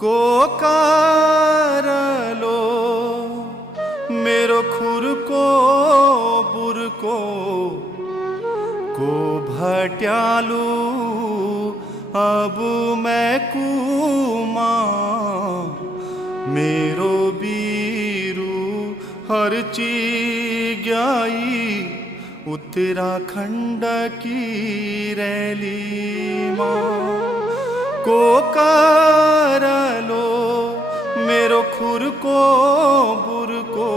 को कारलो मेरो खुर को बुर को भट्यालू अब मैं कुमा मेरो बीरू हर चीज गई उत्तराखंड की रैली माँ को कारलो मेरो खुर को बुर को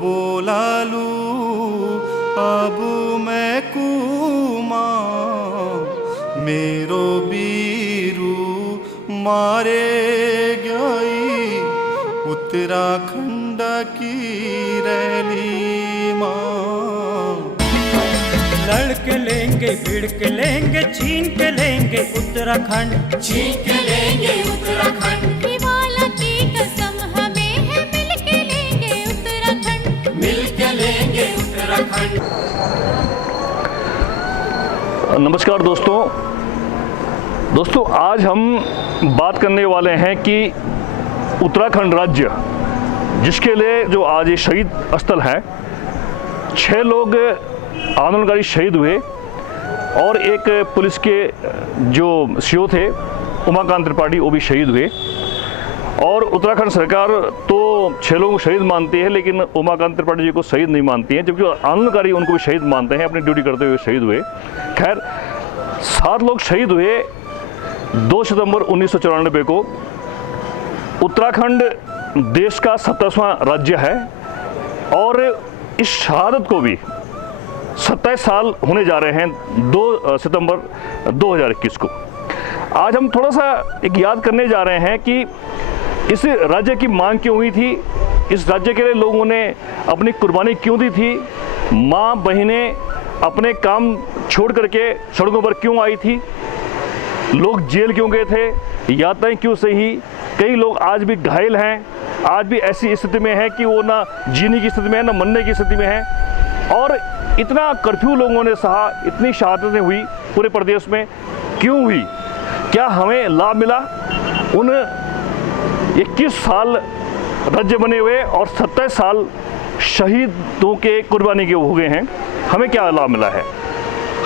बोलालू अब मैं कुमा मेरो बीरू मारे गई उत्तराखंड की रैली माँ। लड़के लेंगे भिड़ के लेंगे छीन के लेंगे उत्तराखंड, छीन के लेंगे उत्तराखंड। हिमालय की कसम हमें है मिल के लेंगे उत्तराखंड, मिल के लेंगे उत्तराखंड। नमस्कार दोस्तों, आज हम बात करने वाले हैं कि उत्तराखंड राज्य जिसके लिए जो आज ये शहीद स्थल है, 6 लोग आंदोलनकारी शहीद हुए और एक पुलिस के जो सीओ थे उमाकांत त्रिपाठी वो भी शहीद हुए। और उत्तराखंड सरकार तो 6 लोगों को शहीद मानती है लेकिन उमाकांत त्रिपाठी जी को शहीद नहीं मानती है, जबकि आंदोलनकारी उनको भी शहीद मानते हैं, अपनी ड्यूटी करते हुए शहीद हुए। खैर 7 लोग शहीद हुए 2 सितंबर 1994 को। उत्तराखंड देश का 27वां राज्य है और इस शहादत को भी 27 साल होने जा रहे हैं 2 सितंबर 2021 को। आज हम थोड़ा सा एक याद करने जा रहे हैं कि इस राज्य की मांग क्यों हुई थी, इस राज्य के लिए लोगों ने अपनी कुर्बानी क्यों दी थी, माँ बहनें अपने काम छोड़ करके सड़कों पर क्यों आई थी, लोग जेल क्यों गए थे, यातनाएं क्यों सही, कई लोग आज भी घायल हैं, आज भी ऐसी स्थिति में है कि वो ना जीने की स्थिति में है ना मरने की स्थिति में है। और इतना कर्फ्यू लोगों ने सहा, इतनी शहादतें हुई पूरे प्रदेश में, क्यों हुई, क्या हमें लाभ मिला? उन 21 साल राज्य बने हुए और 27 साल शहीदों के कुर्बानी के हो गए हैं, हमें क्या लाभ मिला है?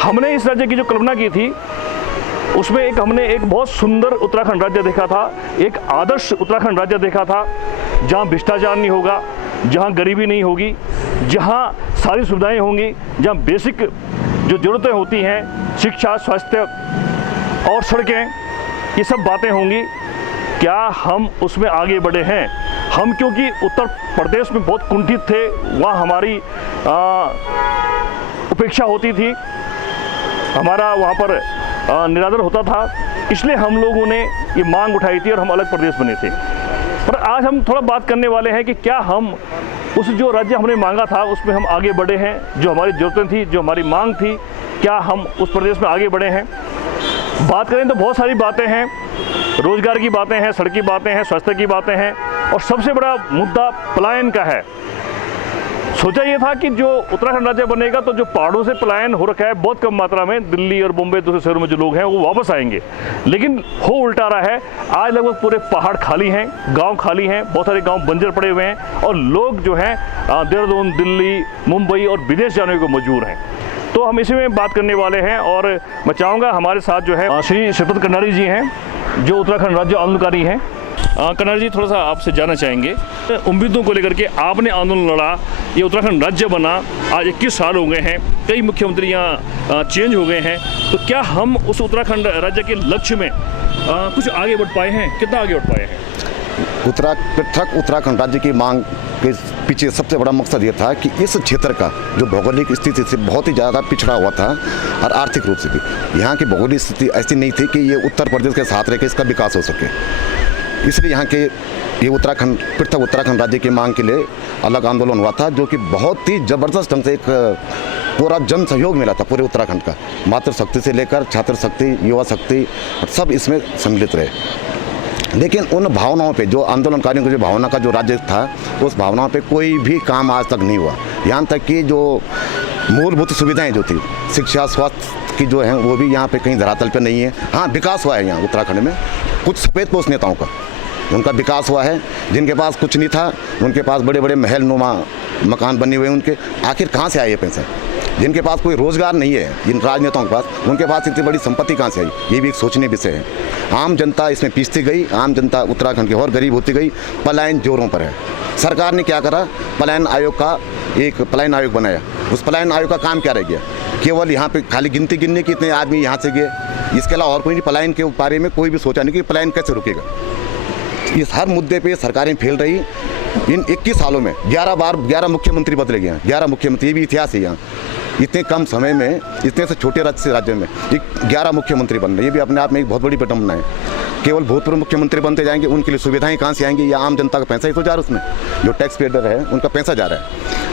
हमने इस राज्य की जो कल्पना की थी उसमें हमने एक बहुत सुंदर उत्तराखंड राज्य देखा था, एक आदर्श उत्तराखंड राज्य देखा था जहाँ भ्रष्टाचार नहीं होगा, जहाँ गरीबी नहीं होगी, जहाँ सारी सुविधाएं होंगी, जहाँ बेसिक जो ज़रूरतें होती हैं, शिक्षा, स्वास्थ्य और सड़कें, ये सब बातें होंगी। क्या हम उसमें आगे बढ़े हैं? हम क्योंकि उत्तर प्रदेश में बहुत कुंठित थे, वहाँ हमारी उपेक्षा होती थी, हमारा वहाँ पर निरादर होता था, इसलिए हम लोगों ने ये मांग उठाई थी और हम अलग प्रदेश बने थे। पर आज हम थोड़ा बात करने वाले हैं कि क्या हम उस जो राज्य हमने मांगा था उसमें हम आगे बढ़े हैं, जो हमारी ज़रूरतें थी, जो हमारी मांग थी, क्या हम उस प्रदेश में आगे बढ़े हैं? बात करें तो बहुत सारी बातें हैं, रोजगार की बातें हैं, सड़क की बातें हैं, स्वास्थ्य की बातें हैं और सबसे बड़ा मुद्दा पलायन का है। सोचा ये था कि जो उत्तराखंड राज्य बनेगा तो जो पहाड़ों से पलायन हो रखा है बहुत कम मात्रा में, दिल्ली और बॉम्बे दूसरे शहरों में जो लोग हैं वो वापस आएंगे, लेकिन हो उल्टा रहा है। आज लगभग पूरे पहाड़ खाली हैं, गांव खाली हैं, बहुत सारे गांव बंजर पड़े हुए हैं और लोग जो हैं देहरादून, दिल्ली, मुंबई और विदेश जाने को मजबूर हैं। तो हम इसी में बात करने वाले हैं और मैं चाहूँगा हमारे साथ जो है श्री श्रीपद कन्नारी जी हैं जो उत्तराखंड राज्य आंदोलनकारी हैं। कन्नारी जी, थोड़ा सा आपसे जानना चाहेंगे उम्मीदों को लेकर के आपने आंदोलन लड़ा, ये उत्तराखंड राज्य बना, आज 21 साल हो गए हैं, कई मुख्यमंत्री यहाँ चेंज हो गए हैं, तो क्या हम उस उत्तराखंड राज्य के लक्ष्य में कुछ आगे बढ़ पाए हैं? कितना आगे बढ़ पाए हैं? पृथक उत्तराखंड राज्य की मांग के पीछे सबसे बड़ा मकसद ये था कि इस क्षेत्र का जो भौगोलिक स्थिति से बहुत ही ज़्यादा पिछड़ा हुआ था और आर्थिक रूप से भी यहाँ की भौगोलिक स्थिति ऐसी नहीं थी कि ये उत्तर प्रदेश के साथ रह के इसका विकास हो सके। इसलिए यहाँ के ये पृथक उत्तराखंड राज्य की मांग के लिए अलग आंदोलन हुआ था, जो कि बहुत ही ज़बरदस्त ढंग से एक पूरा जन सहयोग मिला था पूरे उत्तराखंड का, मातृशक्ति से लेकर छात्र शक्ति, युवा शक्ति सब इसमें सम्मिलित रहे। लेकिन उन भावनाओं पे, जो आंदोलनकारियों की जो भावना का जो राज्य था, उस भावनाओं पे कोई भी काम आज तक नहीं हुआ। यहाँ तक कि जो मूलभूत सुविधाएं जो थी, शिक्षा, स्वास्थ्य की जो है, वो भी यहाँ पे कहीं धरातल पे नहीं है। हाँ, विकास हुआ है यहाँ उत्तराखंड में, कुछ सफ़ेदपोश नेताओं का उनका विकास हुआ है। जिनके पास कुछ नहीं था, उनके पास बड़े बड़े महल नुमा मकान बने हुए हैं उनके, आखिर कहाँ से आए ये पैसे? जिनके पास कोई रोज़गार नहीं है, जिन राजनेताओं के पास, उनके पास इतनी बड़ी संपत्ति कहाँ से आई? ये भी एक सोचने विषय है। आम जनता इसमें पिसती गई, आम जनता उत्तराखंड की और गरीब होती गई। पलायन जोरों पर है। सरकार ने क्या करा? पलायन आयोग का एक पलायन आयोग बनाया। उस पलायन आयोग का काम क्या रह गया? केवल यहाँ पे खाली गिनती गिनने की इतने आदमी यहाँ से गए, इसके अलावा और कोई नहीं। पलायन के बारे में कोई भी सोचा नहीं कि पलायन कैसे रुकेगा। इस हर मुद्दे पे सरकारें फेल रही। इन 21 सालों में 11 मुख्यमंत्री बदले गए हैं। 11 मुख्यमंत्री, ये भी इतिहास है यहाँ। इतने कम समय में, इतने से छोटे राज्य में 11 मुख्यमंत्री बन रहे, ये भी अपने आप में एक बहुत बड़ी विडंबना है। केवल भूतपूर्व मुख्यमंत्री बनते जाएंगे, उनके लिए सुविधाएं कहाँ से आएंगी? या आम जनता का पैसा ही तो जा रहा है उसमें, जो टैक्स पेयर है उनका पैसा जा रहा है।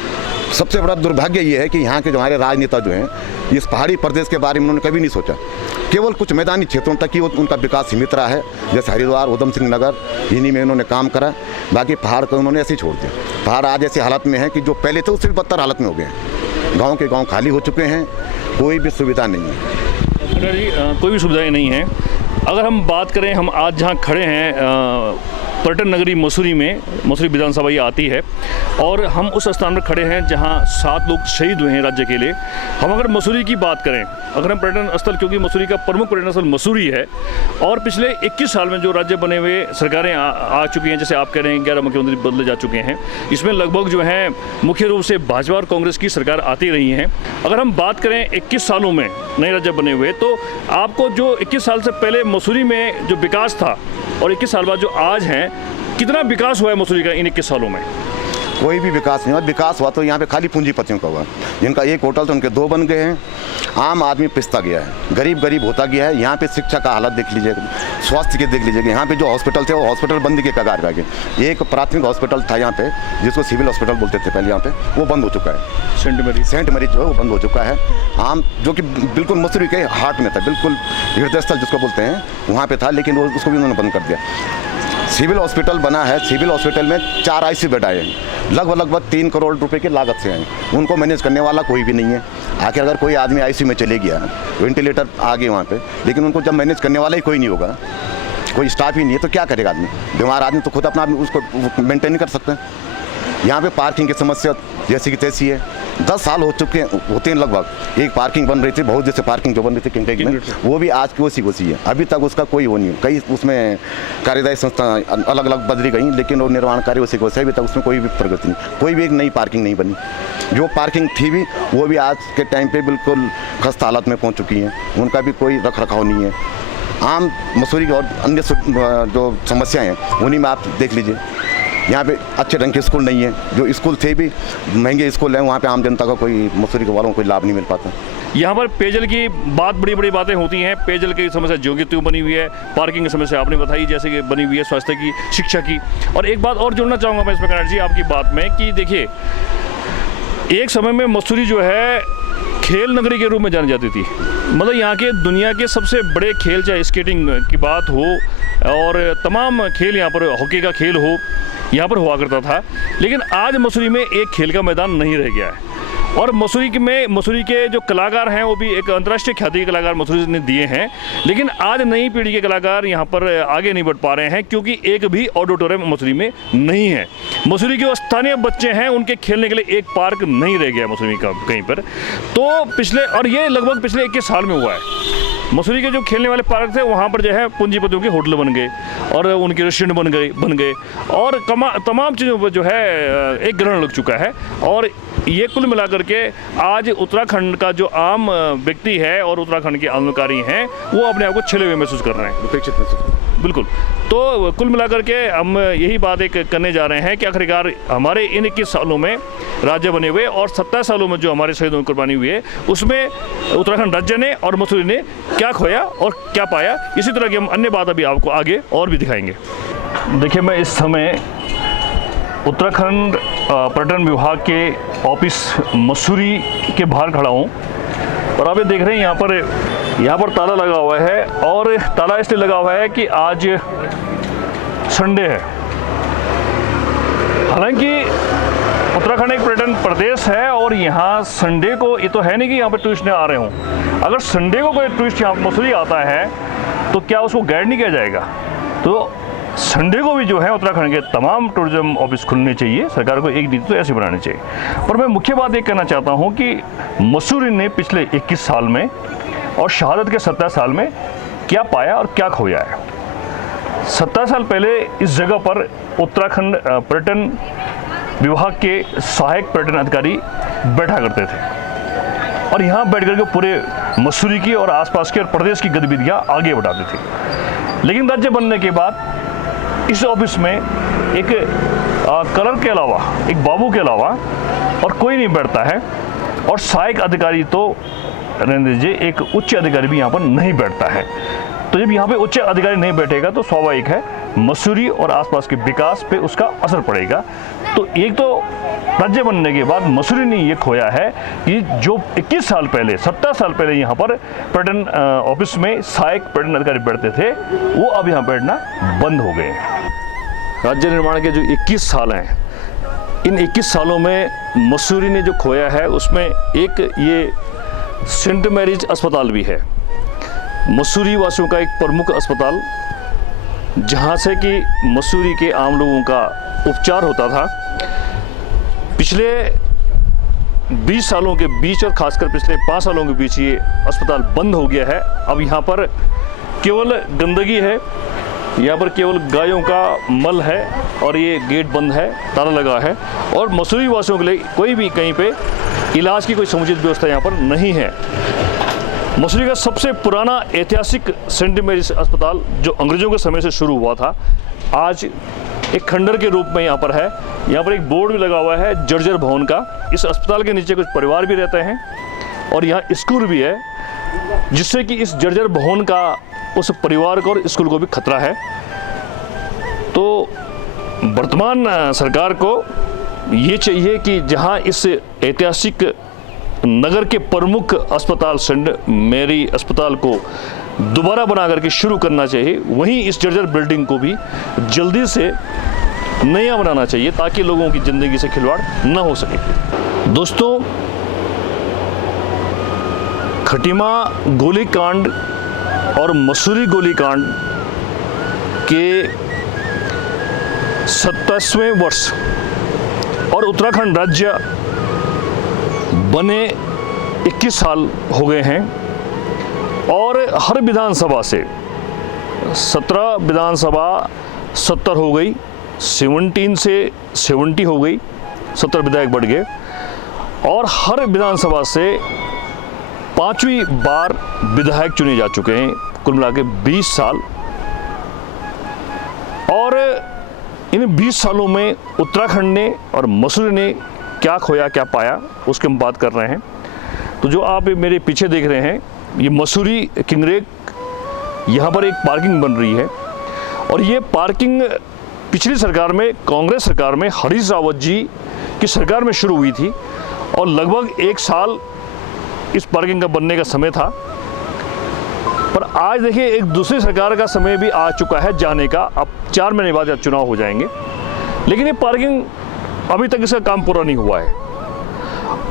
सबसे बड़ा दुर्भाग्य ये है कि यहाँ के जो हमारे राजनेता जो हैं, इस पहाड़ी प्रदेश के बारे में उन्होंने कभी नहीं सोचा। केवल कुछ मैदानी क्षेत्रों तक ही उनका विकास सीमित रहा है, जैसे हरिद्वार, उधम सिंह नगर, इन्हीं में उन्होंने काम करा। बाकी पहाड़ को उन्होंने ऐसे ही छोड़ दिया। पहाड़ आज ऐसी हालत में है कि जो पहले थे उससे भी बदतर हालत में हो गए हैं। गाँव के गाँव खाली हो चुके हैं, कोई भी सुविधा नहीं है। जी, कोई भी सुविधाएं नहीं हैं। अगर हम बात करें, हम आज जहाँ खड़े हैं पर्यटन नगरी मसूरी में, मसूरी विधानसभा ये आती है, और हम उस स्थान पर खड़े हैं जहां 7 लोग शहीद हुए हैं राज्य के लिए। हम अगर मसूरी की बात करें, अगर हम पर्यटन स्थल, क्योंकि मसूरी का प्रमुख पर्यटन स्थल मसूरी है, और पिछले 21 साल में जो राज्य बने हुए सरकारें आ चुकी हैं, जैसे आप कह रहे हैं 11 मुख्यमंत्री बदले जा चुके हैं, इसमें लगभग जो है मुख्य रूप से भाजपा और कांग्रेस की सरकार आती रही हैं। अगर हम बात करें 21 सालों में नए राज्य बने हुए, तो आपको जो 21 साल से पहले मसूरी में जो विकास था और 21 साल बाद जो आज हैं, कितना विकास हुआ है मसूरी का इन 21 सालों में? कोई भी विकास नहीं हुआ। विकास हुआ तो यहाँ पे खाली पूंजीपतियों का हुआ। जिनका एक होटल तो उनके 2 बन गए हैं। आम आदमी पिसता गया है, गरीब गरीब होता गया है। यहाँ पे शिक्षा का हालत देख लीजिए, स्वास्थ्य के देख लीजिए। यहाँ पे जो हॉस्पिटल थे वो हॉस्पिटल बंद के कगार पे आ गए। एक प्राथमिक हॉस्पिटल था यहाँ पे, जिसको सिविल हॉस्पिटल बोलते थे पहले, यहाँ पे वो बंद हो चुका है। सेंट मरीज जो है वो बंद हो चुका है। आम जो कि बिल्कुल मसूरी के हार्ट में था, बिल्कुल हृदय स्थल जिसको बोलते हैं, वहाँ पे था, लेकिन वो उसको भी उन्होंने बंद कर दिया। सिविल हॉस्पिटल बना है, सिविल हॉस्पिटल में 4 ICU बेड आए हैं, लगभग 3 करोड़ रुपए की लागत से आए। उनको मैनेज करने वाला कोई भी नहीं है। आखिर अगर कोई आदमी ICU में चले गया, वेंटिलेटर आ गए वहाँ पे, लेकिन उनको जब मैनेज करने वाला ही कोई नहीं होगा, कोई स्टाफ ही नहीं है, तो क्या करेगा आदमी? बीमार आदमी तो खुद अपना आदमी उसको मेंटेन नहीं कर सकते। यहाँ पे पार्किंग की समस्या जैसी की तैसी है। 10 साल हो चुके होते हैं लगभग। एक पार्किंग बन रही थी, बहुत जैसे पार्किंग जो बन रही थी किंगटेक में, वो भी आज की वैसी है। अभी तक उसका कोई वो नहीं है। कई उसमें कार्यदायी संस्था अलग अलग बदली गई, लेकिन वो निर्माण कार्य वैसे वैसे अभी तक उसमें कोई भी प्रगति नहीं, कोई भी एक नई पार्किंग नहीं बनी। जो पार्किंग थी भी, वो भी आज के टाइम पे बिल्कुल खस्ता हालत में पहुँच चुकी हैं। उनका भी कोई रख रखाव नहीं है। आम मसूरी की और अन्य जो समस्याएँ हैं, उन्हीं में आप देख लीजिए। यहाँ पे अच्छे ढंग के स्कूल नहीं है, जो स्कूल थे भी महंगे स्कूल हैं, वहाँ पे आम जनता का कोई, मसूरी के वालों को कोई लाभ नहीं मिल पाता। यहाँ पर पेयजल की बड़ी बड़ी बातें होती हैं। पेयजल की समस्या जो कि बनी हुई है, पार्किंग की समस्या आपने बताई जैसे कि बनी हुई है, स्वास्थ्य की, शिक्षा की। और एक बात और जोड़ना चाहूँगा मैं इसमें कन्हैया जी आपकी बात में, कि देखिए एक समय में मसूरी जो है खेल नगरी के रूप में जानी जाती थी। मतलब यहाँ के दुनिया के सबसे बड़े खेल, चाहे स्केटिंग की बात हो और तमाम खेल, यहाँ पर हॉकी का खेल हो, यहाँ पर हुआ करता था। लेकिन आज मसूरी में एक खेल का मैदान नहीं रह गया है। और मसूरी के जो कलाकार हैं, वो भी एक अंतर्राष्ट्रीय ख्याति के कलाकार मसूरी ने दिए हैं। लेकिन आज नई पीढ़ी के कलाकार यहाँ पर आगे नहीं बढ़ पा रहे हैं, क्योंकि एक भी ऑडिटोरियम मसूरी में नहीं है। मसूरी के जो स्थानीय बच्चे हैं, उनके खेलने के लिए एक पार्क नहीं रह गया मसूरी का कहीं पर। तो और ये लगभग पिछले 21 साल में हुआ है। मसूरी के जो खेलने वाले पार्क थे, वहाँ पर जो है पूंजीपतियों के होटल बन गए और उनके रेस्टोरेंट बन गए और तमाम चीज़ों पर जो है एक ग्रहण लग चुका है। और ये कुल मिलाकर के आज उत्तराखंड का जो आम व्यक्ति है और उत्तराखंड के आंदोलनकारी हैं, वो अपने आप को छिले हुए महसूस कर रहे हैं, उपेक्षित महसूस। बिल्कुल। तो कुल मिलाकर के हम यही बात एक करने जा रहे हैं कि आखिरकार हमारे इन 21 सालों में राज्य बने हुए और 27 सालों में जो हमारे शहीदों की कुर्बानी हुई है, उसमें उत्तराखंड राज्य ने और मसूरी ने क्या खोया और क्या पाया। इसी तरह की हम अन्य बात अभी आपको आगे और भी दिखाएंगे। देखिए, मैं इस समय उत्तराखंड पर्यटन विभाग के ऑफिस मसूरी के बाहर खड़ा हूँ और आप ये देख रहे हैं यहाँ पर ताला लगा हुआ है। और ताला इसलिए लगा हुआ है कि आज संडे है। हालांकि उत्तराखंड एक पर्यटन प्रदेश है और यहाँ संडे को, ये तो है नहीं कि यहाँ पर टूरिस्ट आ रहे हों। अगर संडे को कोई टूरिस्ट यहाँ मसूरी आता है तो क्या उसको गाइड नहीं किया जाएगा? तो संडे को भी जो है उत्तराखंड के तमाम टूरिज्म ऑफिस खुलने चाहिए। सरकार को एक नीति तो ऐसी बनानी चाहिए। पर मैं मुख्य बात ये कहना चाहता हूँ कि मसूरी ने पिछले 21 साल में और शहादत के 17 साल में क्या पाया और क्या खोया है। 17 साल पहले इस जगह पर उत्तराखंड पर्यटन विभाग के सहायक पर्यटन अधिकारी बैठा करते थे और यहाँ बैठ करके पूरे मसूरी की और आसपास के और प्रदेश की गतिविधियाँ आगे बढ़ाते थे। लेकिन राज्य बनने के बाद इस ऑफिस में एक कलर के अलावा, एक बाबू के अलावा और कोई नहीं बैठता है और सहायक अधिकारी तो रहने दीजिए, एक उच्च अधिकारी भी यहाँ पर नहीं बैठता है। तो जब यहाँ पे उच्च अधिकारी नहीं बैठेगा तो स्वाभाविक है मसूरी और आसपास के विकास पे उसका असर पड़ेगा। तो एक तो राज्य बनने के बाद मसूरी ने ये खोया है कि जो 21 साल पहले, 17 साल पहले यहाँ पर पर्यटन ऑफिस में सहायक पर्यटन अधिकारी बैठते थे, वो अब यहाँ बैठना बंद हो गए हैं। राज्य निर्माण के जो 21 साल हैं, इन 21 सालों में मसूरी ने जो खोया है उसमें एक ये सेंट मैरीज अस्पताल भी है, मसूरी वासियों का एक प्रमुख अस्पताल, जहाँ से कि मसूरी के आम लोगों का उपचार होता था। पिछले 20 सालों के बीच और खासकर पिछले 5 सालों के बीच ये अस्पताल बंद हो गया है। अब यहाँ पर केवल गंदगी है, यहाँ पर केवल गायों का मल है और ये गेट बंद है, ताला लगा है और मसूरी वासियों के लिए कोई भी कहीं पे इलाज की कोई समुचित व्यवस्था यहाँ पर नहीं है। मसूरी का सबसे पुराना ऐतिहासिक सेंट मैरीज अस्पताल जो अंग्रेजों के समय से शुरू हुआ था, आज एक खंडर के रूप में यहाँ पर है। यहाँ पर एक बोर्ड भी लगा हुआ है जर्जर भवन का। इस अस्पताल के नीचे कुछ परिवार भी रहते हैं और यहाँ स्कूल भी है, जिससे कि इस जर्जर भवन का उस परिवार को और स्कूल को भी खतरा है। तो वर्तमान सरकार को ये चाहिए कि जहाँ इस ऐतिहासिक नगर के प्रमुख अस्पताल सेंट मैरी अस्पताल को दोबारा बना करके शुरू करना चाहिए, वहीं इस जर्जर बिल्डिंग को भी जल्दी से नया बनाना चाहिए ताकि लोगों की ज़िंदगी से खिलवाड़ न हो सके। दोस्तों, खटीमा गोलीकांड और मसूरी गोलीकांड के 27वें वर्ष और उत्तराखंड राज्य बने 21 साल हो गए हैं और हर विधानसभा से 17 विधानसभा 70 हो गई, 17 से 70 हो गई, 70 विधायक बढ़ गए और हर विधानसभा से 5वीं बार विधायक चुने जा चुके हैं, कुल मिला के 20 साल। और इन 20 सालों में उत्तराखंड ने और मसूरी ने क्या खोया क्या पाया, उसकी हम बात कर रहे हैं। तो जो आप मेरे पीछे देख रहे हैं, ये मसूरी किंगरेक, यहाँ पर एक पार्किंग बन रही है और ये पार्किंग पिछली सरकार में, कांग्रेस सरकार में, हरीश रावत जी की सरकार में शुरू हुई थी और लगभग 1 साल इस पार्किंग का बनने का समय था। पर आज देखिए एक दूसरी सरकार का समय भी आ चुका है जाने का। अब 4 महीने बाद चुनाव हो जाएंगे, लेकिन ये पार्किंग अभी तक इसका काम पूरा नहीं हुआ है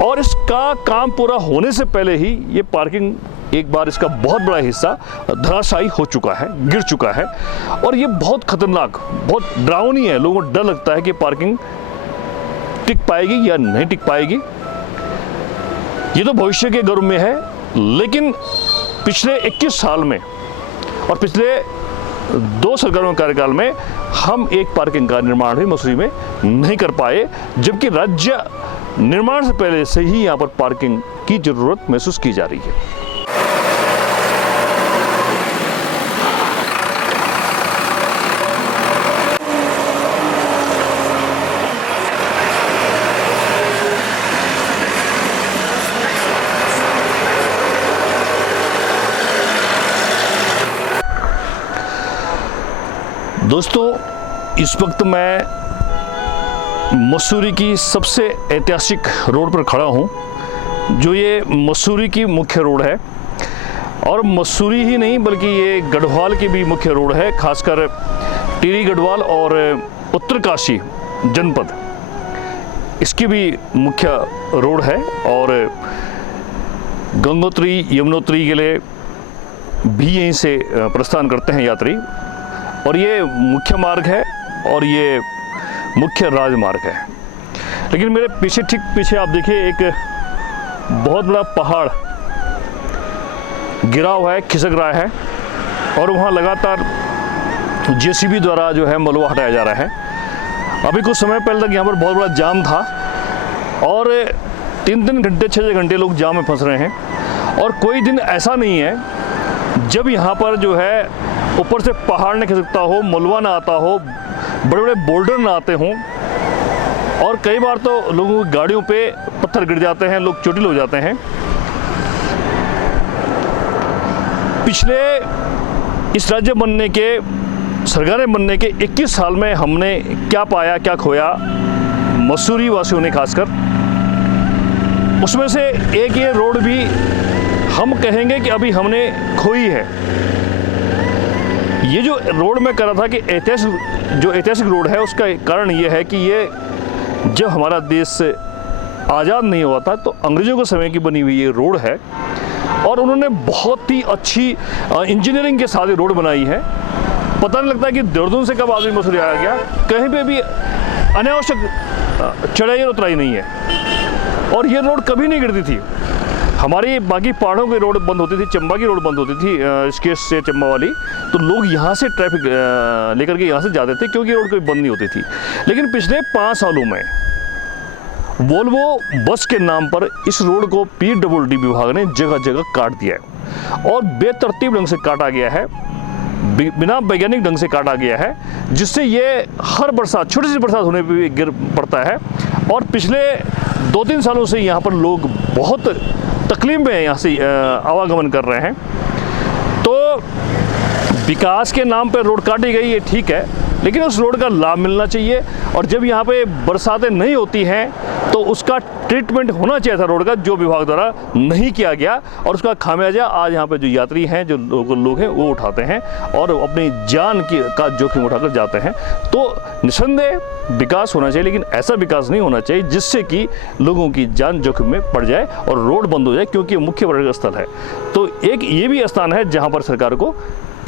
और इसका काम पूरा होने से पहले ही ये पार्किंग एक बार इसका बहुत बड़ा हिस्सा धराशायी हो चुका है, गिर चुका है और ये बहुत खतरनाक, बहुत डरावनी है। लोगों को डर लगता है कि पार्किंग टिक पाएगी या नहीं टिक पाएगी। ये तो भविष्य के गर्भ में है, लेकिन पिछले 21 साल में और पिछले 2 सरकारों के कार्यकाल में हम एक पार्किंग का निर्माण भी मसूरी में नहीं कर पाए, जबकि राज्य निर्माण से पहले से ही यहाँ पर पार्किंग की जरूरत महसूस की जा रही है। दोस्तों, इस वक्त मैं मसूरी की सबसे ऐतिहासिक रोड पर खड़ा हूँ, जो ये मसूरी की मुख्य रोड है और मसूरी ही नहीं बल्कि ये गढ़वाल की भी मुख्य रोड है, खासकर टिहरी गढ़वाल और उत्तरकाशी जनपद इसकी भी मुख्य रोड है और गंगोत्री यमुनोत्री के लिए भी यहीं से प्रस्थान करते हैं यात्री। और ये मुख्य मार्ग है और ये मुख्य राजमार्ग है। लेकिन मेरे पीछे, ठीक पीछे आप देखिए एक बहुत बड़ा पहाड़ गिरा हुआ है, खिसक रहा है और वहाँ लगातार जेसीबी द्वारा जो है मलबा हटाया जा रहा है। अभी कुछ समय पहले तक यहाँ पर बहुत बड़ा जाम था और 3-3 घंटे 6-6 घंटे लोग जाम में फंस रहे हैं। और कोई दिन ऐसा नहीं है जब यहाँ पर जो है ऊपर से पहाड़ न खिसकता हो, मलबा ना आता हो, बड़े बड़े बोल्डर ना आते हों और कई बार तो लोगों की गाड़ियों पे पत्थर गिर जाते हैं, लोग चोटिल हो जाते हैं। पिछले इस राज्य बनने के, सरकारें बनने के 21 साल में हमने क्या पाया, क्या खोया, मसूरी वासियों ने खासकर, उसमें से एक ये रोड भी हम कहेंगे कि अभी हमने खोई है। ये जो रोड मैं कह रहा था कि ऐतिहासिक रोड है, उसका कारण ये है कि ये जब हमारा देश आज़ाद नहीं हुआ था तो अंग्रेज़ों के समय की बनी हुई ये रोड है और उन्होंने बहुत ही अच्छी इंजीनियरिंग के साथ ये रोड बनाई है। पता नहीं लगता कि देहरादून से कब आदमी मसूरी आ गया, कहीं पे भी अनावश्यक चढ़ाई और उतराई नहीं है। और ये रोड कभी नहीं गिरती थी। हमारी बाकी पहाड़ों की रोड बंद होती थी, चंबा की रोड बंद होती थी, ऋषिकेश से चंबा वाली, तो लोग यहाँ से ट्रैफिक लेकर के यहाँ से जाते थे क्योंकि रोड कोई बंद नहीं होती थी। लेकिन पिछले 5 सालों में वोल्वो बस के नाम पर इस रोड को PWD विभाग ने जगह जगह काट दिया है और बेतरतीब ढंग से काटा गया है, बिना वैज्ञानिक ढंग से काटा गया है, जिससे ये हर बरसात, छोटी सी बरसात होने पर भी गिर पड़ता है। और पिछले 2-3 सालों से यहाँ पर लोग बहुत तकलीफ में यहाँ से आवागमन कर रहे हैं। तो विकास के नाम पर रोड काटी गई, ये ठीक है, लेकिन उस रोड का लाभ मिलना चाहिए। और जब यहाँ पे बरसातें नहीं होती हैं तो उसका ट्रीटमेंट होना चाहिए था रोड का, जो विभाग द्वारा नहीं किया गया और उसका खामियाजा आज यहाँ पे जो यात्री हैं, जो लोग हैं, वो उठाते हैं और अपनी जान का जोखिम उठाकर जाते हैं। तो निसंदेह विकास होना चाहिए, लेकिन ऐसा विकास नहीं होना चाहिए जिससे कि लोगों की जान जोखिम में पड़ जाए और रोड बंद हो जाए, क्योंकि मुख्य पर्यटक स्थल है। तो एक ये भी स्थान है जहाँ पर सरकार को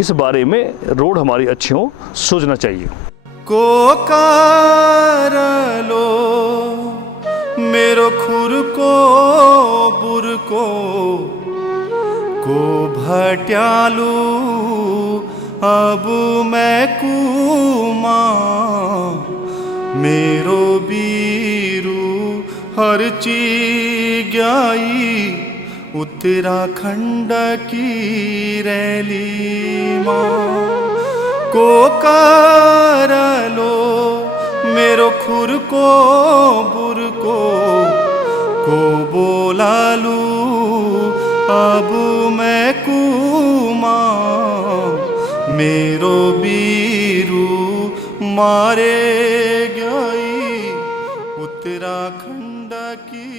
इस बारे में रोड हमारी अच्छी हो सोचना चाहिए। को कार लो मेरो खुर को बुर को भट्यालू अब मैं कूमा मेरो बीरू हर चीज गई उत्तराखंड की रैली माँ को कर लो मेरो खुर को बुर को बोला लू अब मैं कूमा मेरो बीरू मारे गई उत्तराखंड की